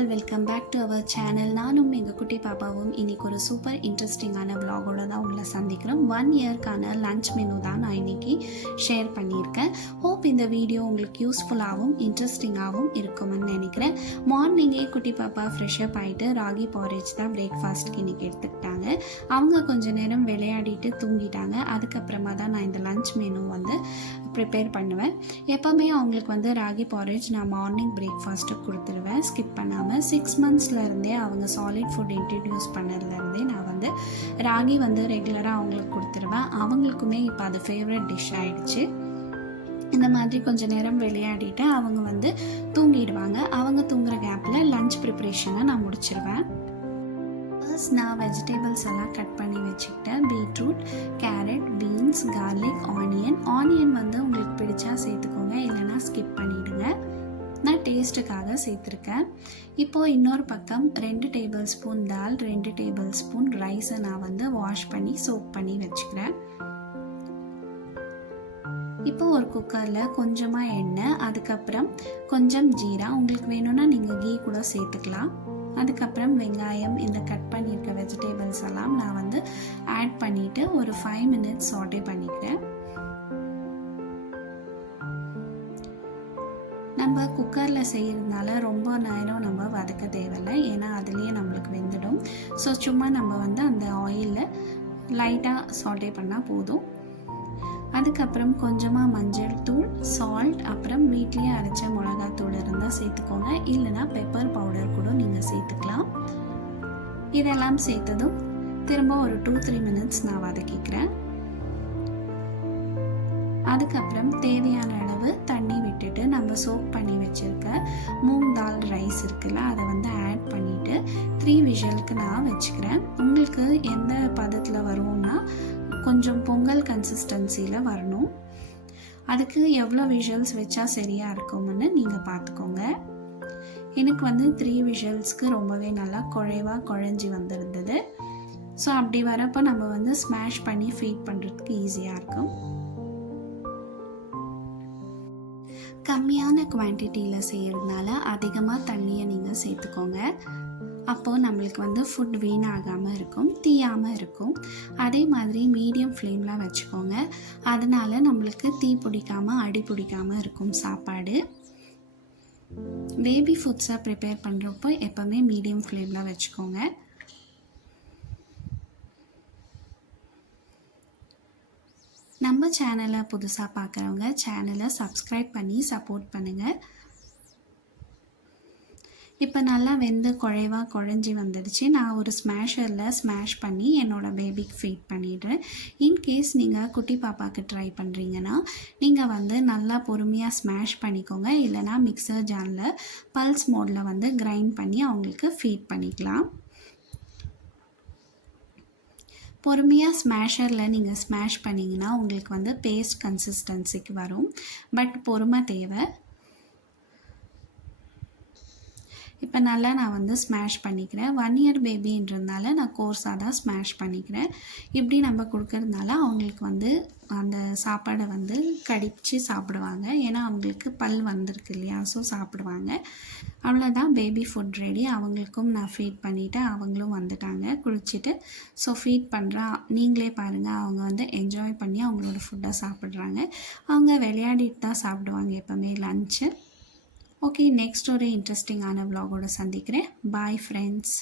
All, welcome back to our channel. நானும் எங்கள் குட்டி பாப்பாவும் இன்றைக்கி ஒரு சூப்பர் இன்ட்ரெஸ்டிங்கான விலாகோட தான் உங்களை சந்திக்கிறோம். 1 இயர்க்கான லன்ச் மெனு தான் நான் இன்றைக்கி ஷேர் பண்ணியிருக்கேன். ஹோப் இந்த வீடியோ உங்களுக்கு யூஸ்ஃபுல்லாகவும் இன்ட்ரெஸ்டிங்காகவும் இருக்கும்னு நினைக்கிறேன். மார்னிங்கே குட்டி பாப்பா ஃப்ரெஷ்அப் ஆகிட்டு ராகி பாரேஜ் தான் பிரேக்ஃபாஸ்ட்டுக்கு இன்றைக்கி எடுத்துக்கிட்டாங்க. அவங்க கொஞ்சம் நேரம் விளையாடிட்டு தூங்கிட்டாங்க. அதுக்கப்புறமா தான் நான் இந்த லன்ச் மெனு ப்ரிப்பேர் பண்ணுவேன். எப்போவுமே அவங்களுக்கு ராகி பாரேஜ் நான் மார்னிங் பிரேக்ஃபாஸ்ட்டுக்கு கொடுத்துருவேன் ஸ்கிப் பண்ணாமல். 6 மந்த்ஸ்லேருந்தே அவங்க சாலிட் ஃபுட் இன்ட்ரடியூஸ் பண்ணதுலேருந்தே நான் ராகி ரெகுலராக அவங்களுக்கு கொடுத்துருவேன். அவங்களுக்குமே இப்போ அது ஃபேவரட் டிஷ் ஆகிடுச்சு. இந்த மாதிரி கொஞ்சம் நேரம் விளையாடிட்டு அவங்க தூங்கிடுவாங்க. அவங்க தூங்குகிற கேப்பில் லன்ச் ப்ரிப்ரேஷனை நான் முடிச்சிருவேன். ஃபர்ஸ்ட் நான் வெஜிடபிள்ஸ் எல்லாம் கட் பண்ணி வச்சுக்கிட்டேன். Beetroot, carrot, beans, garlic, onion உங்களுக்கு பிடிச்சா சேர்த்துக்கோங்க, இல்லைனா ஸ்கிப் பண்ணிவிடுங்க. நான் டேஸ்ட்டுக்காக சேர்த்துருக்கேன். இப்போது இன்னொரு பக்கம் 2 டேபிள் ஸ்பூன் தால், 2 டேபிள் ஸ்பூன் ரைஸை நான் வாஷ் பண்ணி சோக் பண்ணி வச்சுக்கிறேன். இப்போ ஒரு குக்கரில் கொஞ்சமாக எண்ணெய், அதுக்கப்புறம் கொஞ்சம் ஜீரா, உங்களுக்கு வேணும்னா நீங்கள் கீ கூட சேர்த்துக்கலாம். அதுக்கப்புறம் வெங்காயம், இந்த கட் பண்ணியிருக்க வெஜிடபிள்ஸ் எல்லாம் நான் ஆட் பண்ணிவிட்டு ஒரு 5 மினிட்ஸ் சாட்டே பண்ணிக்கிறேன். நம்ம குக்கரில் செய்கிறதுனால ரொம்ப நேரம் நம்ம வதக்க தேவையில்லை, ஏன்னா அதுலேயே நம்மளுக்கு வெந்துடும். ஸோ சும்மா நம்ம அந்த ஆயிலில் லைட்டாக சாட்டே பண்ணால் போதும். அதுக்கப்புறம் கொஞ்சமாக மஞ்சள் தூள், சால்ட், அப்புறம் வீட்லேயே அரைச்ச மிளகாத்தூள் இருந்தால் சேர்த்துக்கோங்க, இல்லைனா பெப்பர் பவுடர் கூட நீங்கள் சேர்த்துக்கலாம். இதெல்லாம் சேர்த்ததும் திரும்ப ஒரு 2-3 மினிட்ஸ் நான் வதக்கிக்கிறேன். அதுக்கப்புறம் தேவையான அளவு தண்ணி விட்டுட்டு நம்ம சோக் பண்ணி வச்சுருக்க மூங் தால் ரைஸ் இருக்குல்ல, அதை ஆட் பண்ணிவிட்டு 3 விசிலுக்கு நான் வச்சுக்கிறேன். உங்களுக்கு எந்த பதத்தில் வரும்னா கொஞ்சம் பொங்கல் கன்சிஸ்டன்சியில் வரணும். அதுக்கு எவ்வளோ விஷல்ஸ் வச்சா சரியாக இருக்கும்னு நீங்கள் பார்த்துக்கோங்க. எனக்கு 3 விஷல்ஸ்க்கு ரொம்பவே நல்லா குழஞ்சி வந்திருந்தது. ஸோ அப்படி வரப்போ நம்ம ஸ்மாஷ் பண்ணி ஃபீட் பண்ணுறதுக்கு ஈஸியாக இருக்கும். கம்மியான குவான்டிட்டியில் செய்கிறதுனால அதிகமாக தண்ணியை நீங்கள் சேர்த்துக்கோங்க. அப்போது நம்மளுக்கு ஃபுட் வீணாகாமல் இருக்கும், தீயாமல் இருக்கும். அதே மாதிரி மீடியம் ஃப்ளேமில் வச்சுக்கோங்க. அதனால் நம்மளுக்கு தீ பிடிக்காமல் அடி பிடிக்காமல் இருக்கும் சாப்பாடு. பேபி ஃபுட்ஸை ப்ரிப்பேர் பண்ணுறப்போ எப்போவுமே மீடியம் ஃப்ளேமில் வச்சுக்கோங்க. நம்ம சேனலை புதுசாக பார்க்குறவங்க சேனலை சப்ஸ்கிரைப் பண்ணி சப்போர்ட் பண்ணுங்கள். இப்போ நல்லா வெந்து குழஞ்சி வந்துடுச்சு. நான் ஒரு ஸ்மாஷரில் ஸ்மாஷ் பண்ணி என்னோடய பேபிக்கு ஃபீட் பண்ணிடுறேன். இன்கேஸ் நீங்கள் குட்டி பாப்பாவுக்கு ட்ரை பண்ணுறீங்கன்னா நீங்கள் நல்லா பொறுமையாக ஸ்மாஷ் பண்ணிக்கோங்க, இல்லைனா மிக்சர் ஜாரில் பல்ஸ் மோடில் கிரைண்ட் பண்ணி அவங்களுக்கு ஃபீட் பண்ணிக்கலாம். பொறுமையாக ஸ்மாஷரில் நீங்கள் ஸ்மாஷ் பண்ணிங்கன்னா உங்களுக்கு பேஸ்ட் கன்சிஸ்டன்சிக்கு வரும். பட் பொறுமை தேவை. இப்போ நல்லா நான் ஸ்மாஷ் பண்ணிக்கிறேன். 1 இயர் பேபின்றதுனால நான் கோர்ஸாக தான் ஸ்மாஷ் பண்ணிக்கிறேன். இப்படி நம்ம கொடுக்கறதுனால அவங்களுக்கு அந்த சாப்பாடை கடிச்சு சாப்பிடுவாங்க. ஏன்னா அவங்களுக்கு பல் வந்திருக்கு இல்லையா, ஸோ சாப்பிடுவாங்க. அவ்வளோதான், பேபி ஃபுட் ரெடி. அவங்களுக்கும் நான் ஃபீட் பண்ணிவிட்டு அவங்களும் வந்துட்டாங்க குளிச்சுட்டு. ஸோ ஃபீட் பண்ணுறா, நீங்களே பாருங்கள், அவங்க என்ஜாய் பண்ணி அவங்களோட ஃபுட்டை சாப்பிட்றாங்க. அவங்க விளையாடிட்டு தான் சாப்பிடுவாங்க எப்போவுமே லன்ச்சு. ஓகே, நெக்ஸ்ட் ஒரு இன்ட்ரெஸ்டிங்கான விலாகோட சந்திக்கிறேன். Bye friends.